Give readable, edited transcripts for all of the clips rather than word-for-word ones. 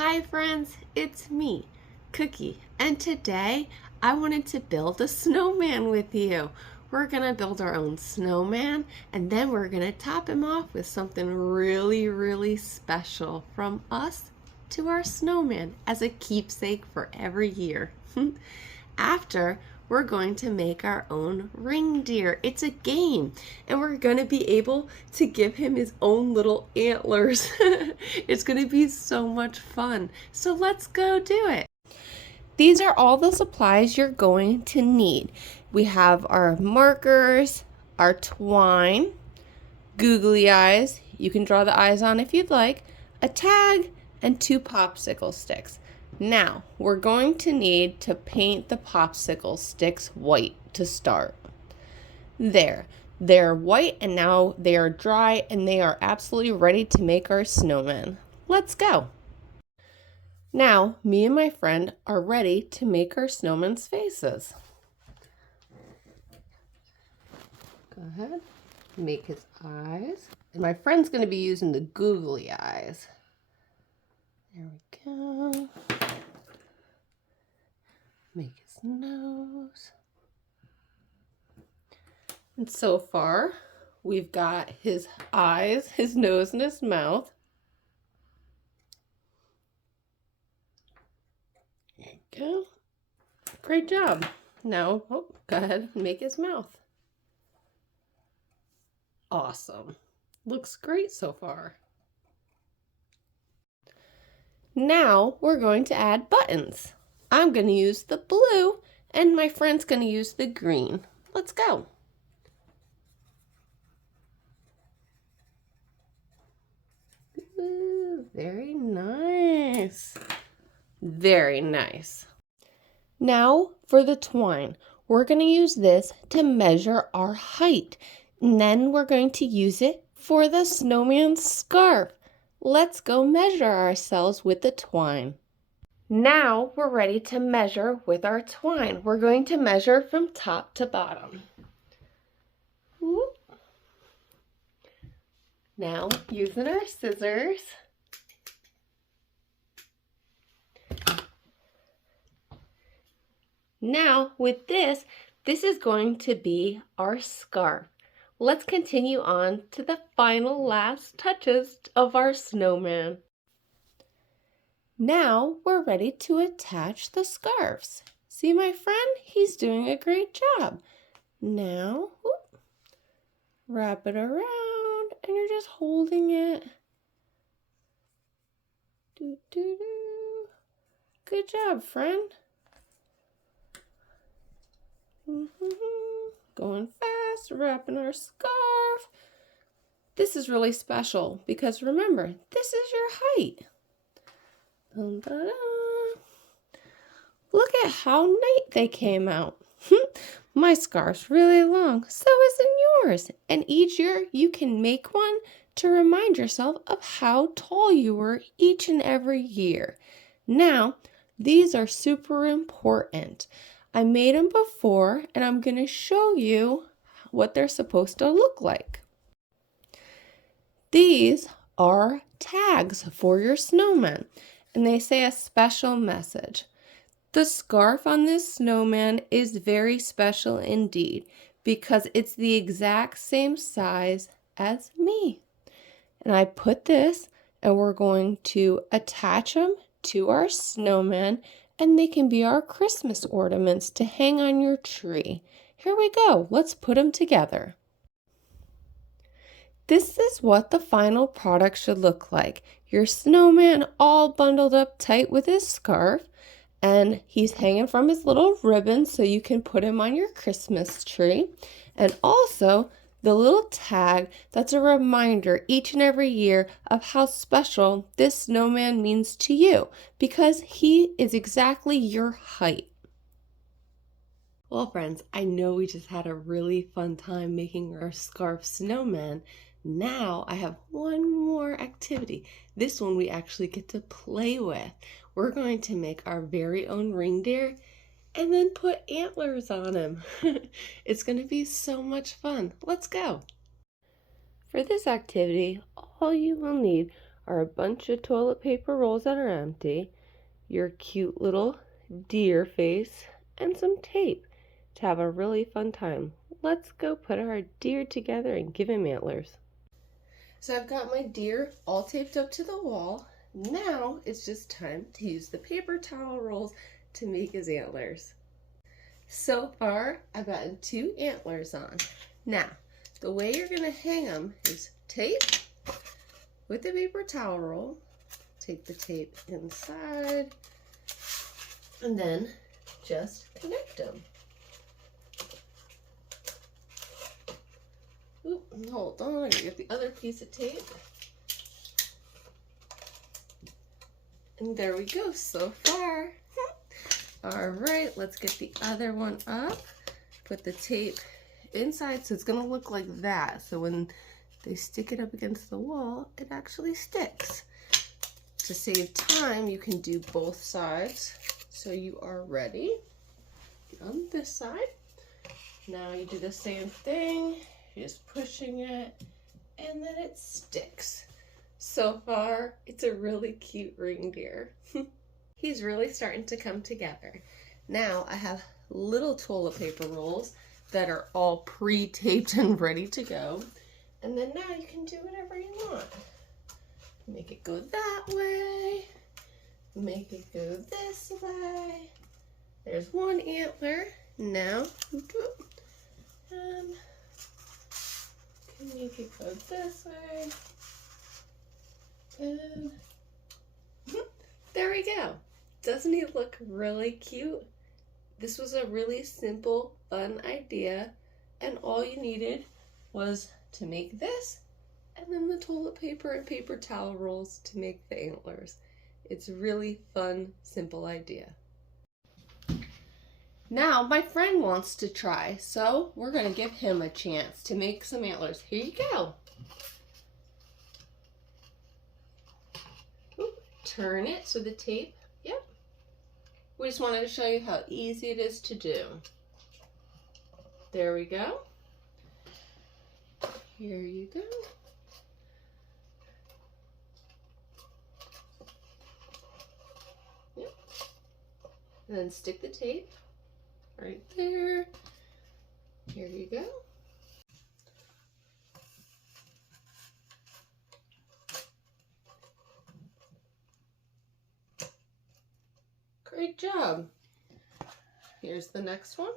Hi friends, it's me, Cookie, and today I wanted to build a snowman with you. We're gonna build our own snowman and then we're gonna top him off with something really special from us to our snowman as a keepsake for every year. After, we're going to make our own reindeer. It's a game, and we're going to be able to give him his own little antlers. It's going to be so much fun. So let's go do it. These are all the supplies you're going to need. We have our markers, our twine, googly eyes, you can draw the eyes on if you'd like, a tag, and 2 popsicle sticks. Now, we're going to need to paint the popsicle sticks white to start. There, they're white and now they are dry and they are absolutely ready to make our snowman. Let's go. Now, me and my friend are ready to make our snowman's faces. Go ahead, make his eyes. And my friend's going to be using the googly eyes. There we go. Make his nose. And so far, we've got his eyes, his nose, and his mouth. There you go. Great job. Now, go ahead and make his mouth. Awesome. Looks great so far. Now we're going to add buttons. I'm going to use the blue and my friend's going to use the green. Let's go. Ooh, very nice. Very nice. Now for the twine. We're going to use this to measure our height. And then we're going to use it for the snowman's scarf. Let's go measure ourselves with the twine. Now we're ready to measure with our twine. We're going to measure from top to bottom. Whoop. Now, using our scissors, now with this is going to be our scarf. Let's continue on to the final last touches of our snowman. Now we're ready to attach the scarves. See my friend? He's doing a great job. Now, whoop, wrap it around and you're just holding it. Good job, friend. Going fast, wrapping our scarf. This is really special because remember, this is your height. Dun, dun, dun. Look at how neat they came out. My scarf's really long, so isn't yours. And each year you can make one to remind yourself of how tall you were each and every year. Now, these are super important. I made them before and I'm going to show you what they're supposed to look like. These are tags for your snowman and they say a special message. The scarf on this snowman is very special indeed because it's the exact same size as me. And I put this and we're going to attach them to our snowman and they can be our Christmas ornaments to hang on your tree. Here we go. Let's put them together. This is what the final product should look like. Your snowman all bundled up tight with his scarf and he's hanging from his little ribbon so you can put him on your Christmas tree. And also the little tag that's a reminder each and every year of how special this snowman means to you because he is exactly your height. Well, friends, I know we just had a really fun time making our scarf snowman. Now I have one more activity. This one we actually get to play with. We're going to make our very own reindeer and then put antlers on him. It's going to be so much fun. Let's go. For this activity, all you will need are a bunch of toilet paper rolls that are empty, your cute little deer face, and some tape to have a really fun time. Let's go put our deer together and give him antlers. So I've got my deer all taped up to the wall. Now it's just time to use the paper towel rolls to make his antlers. So far, I've gotten 2 antlers on. Now, the way you're gonna hang them is tape with the paper towel roll, take the tape inside, and then just connect them. Oop, hold on, I gotta get the other piece of tape. And there we go, so far. All right, let's get the other one up. Put the tape inside so it's gonna look like that. So when they stick it up against the wall, it actually sticks. To save time, you can do both sides. So you are ready on this side. Now you do the same thing, you're just pushing it, and then it sticks. So far, it's a really cute reindeer. He's really starting to come together. Now I have little toilet paper rolls that are all pre-taped and ready to go. And then now you can do whatever you want. Make it go that way. Make it go this way. There's one antler. Now, can make it go this way. And there we go. Doesn't he look really cute? This was a really simple, fun idea, and all you needed was to make this, and then the toilet paper and paper towel rolls to make the antlers. It's a really fun, simple idea. Now my friend wants to try, so we're gonna give him a chance to make some antlers. Here you go. Turn it so the tape, yep. We just wanted to show you how easy it is to do. There we go. Here you go. Yep. And then stick the tape right there. Here you go. Great job. Here's the next one.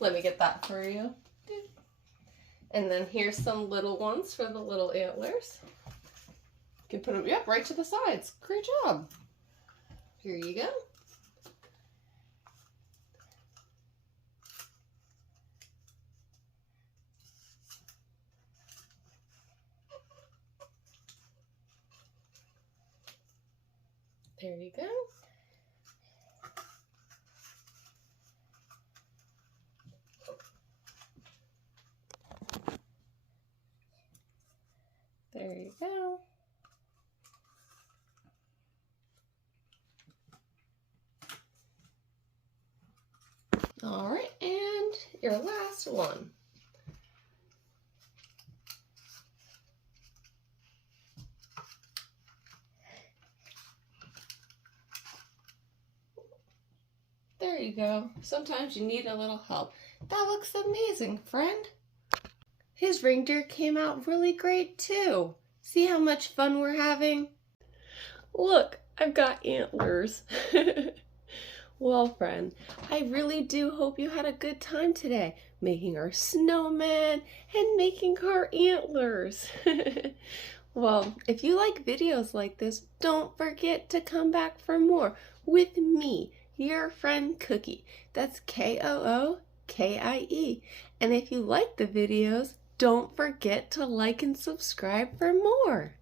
Let me get that for you. And then here's some little ones for the little antlers. You can put them, yep, right to the sides. Great job. Here you go. There you go. There you go. All right, and your last one. There you go. Sometimes you need a little help. That looks amazing, friend. His reindeer came out really great too. See how much fun we're having? Look, I've got antlers. Well, friend, I really do hope you had a good time today making our snowman and making our antlers. Well, if you like videos like this, don't forget to come back for more with me, your friend Kookie. That's Kookie. And if you like the videos, don't forget to like and subscribe for more.